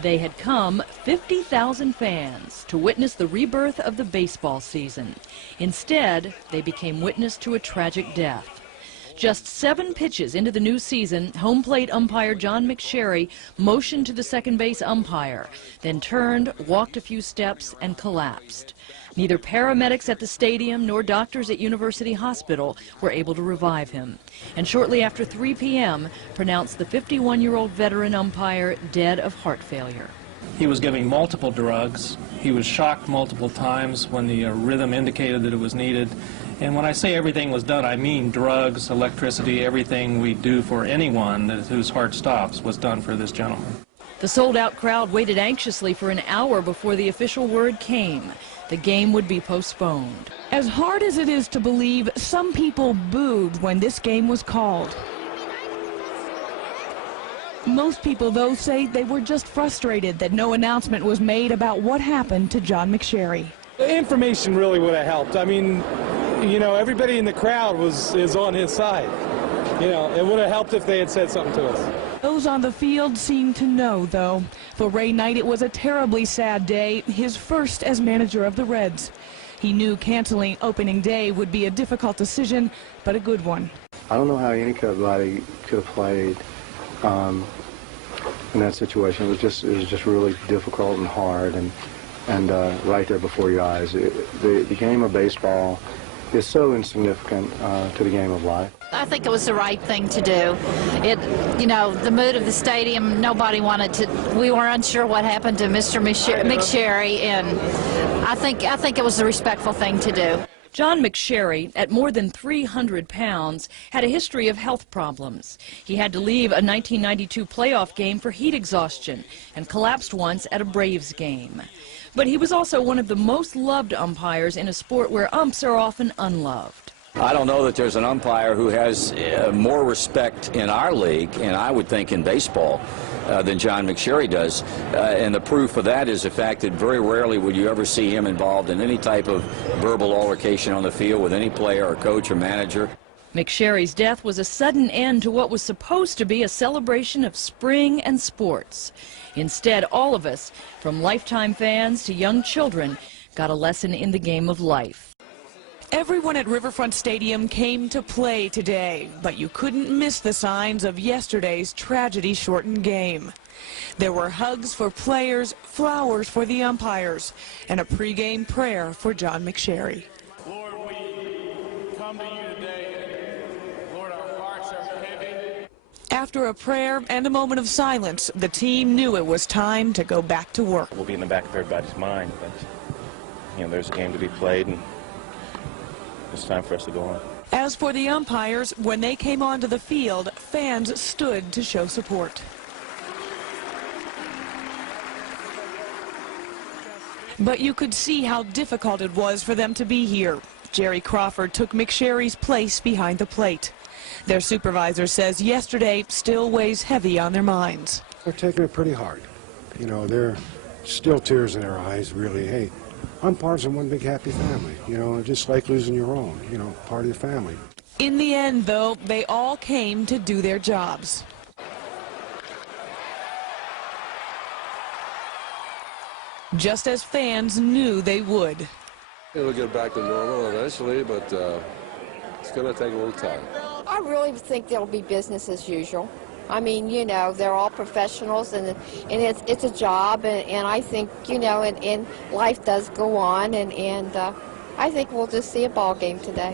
They had come 50,000 fans to witness the rebirth of the baseball season. Instead, they became witness to a tragic death. Just 7 pitches into the new season, home plate umpire John McSherry motioned to the second base umpire, then turned, walked a few steps, and collapsed. Neither paramedics at the stadium nor doctors at University Hospital were able to revive him. And shortly after 3 p.m., pronounced the 51-year-old veteran umpire dead of heart failure. He was giving multiple drugs. He was shocked multiple times when the rhythm indicated that it was needed. And when I say everything was done, I mean drugs, electricity, everything we do for anyone whose heart stops was done for this gentleman. The sold-out crowd waited anxiously for an hour before the official word came. The game would be postponed. As hard as it is to believe, some people booed when this game was called. Most people, though, say they were just frustrated that no announcement was made about what happened to John McSherry. The information really would have helped. I mean, you know, everybody in the crowd is on his side. You know, it would have helped if they had said something to us. Those on the field seemed to know, though. For Ray Knight, it was a terribly sad day, his first as manager of the Reds. He knew canceling opening day would be a difficult decision, but a good one. I don't know how anybody could have played in that situation. It was just really difficult and hard, and right there before your eyes. The game of baseball is so insignificant to the game of life. I think it was the right thing to do. You know, the mood of the stadium, nobody wanted to, we were unsure what happened to Mr. McSherry, and I think it was the respectful thing to do. John McSherry, at more than 300 pounds, had a history of health problems. He had to leave a 1992 playoff game for heat exhaustion and collapsed once at a Braves game. But he was also one of the most loved umpires in a sport where umps are often unloved. I don't know that there's an umpire who has more respect in our league, and I would think in baseball, than John McSherry does. And the proof of that is the fact that very rarely would you ever see him involved in any type of verbal altercation on the field with any player or coach or manager. McSherry's death was a sudden end to what was supposed to be a celebration of spring and sports. Instead, all of us, from lifetime fans to young children, got a lesson in the game of life. Everyone at Riverfront Stadium came to play today, but you couldn't miss the signs of yesterday's tragedy-shortened game. There were hugs for players, flowers for the umpires, and a pregame prayer for John McSherry. Lord, we come to you today. Lord, our hearts are heavy. After a prayer and a moment of silence, the team knew it was time to go back to work. We'll be in the back of everybody's mind, but you know, there's a game to be played, and it's time for us to go on. As for the umpires, when they came onto the field, fans stood to show support. But you could see how difficult it was for them to be here. Jerry Crawford took McSherry's place behind the plate. Their supervisor says yesterday still weighs heavy on their minds. They're taking it pretty hard. You know, there are still tears in their eyes, really. Hey, umpires are one big happy family, you know, just like losing your own, you know, part of the family. In the end, though, they all came to do their jobs. Just as fans knew they would. It'll get back to normal eventually, but it's going to take a little time. I really think there'll be business as usual. I mean, you know, they're all professionals, and it's a job, and I think, you know, and life does go on, and I think we'll just see a ball game today.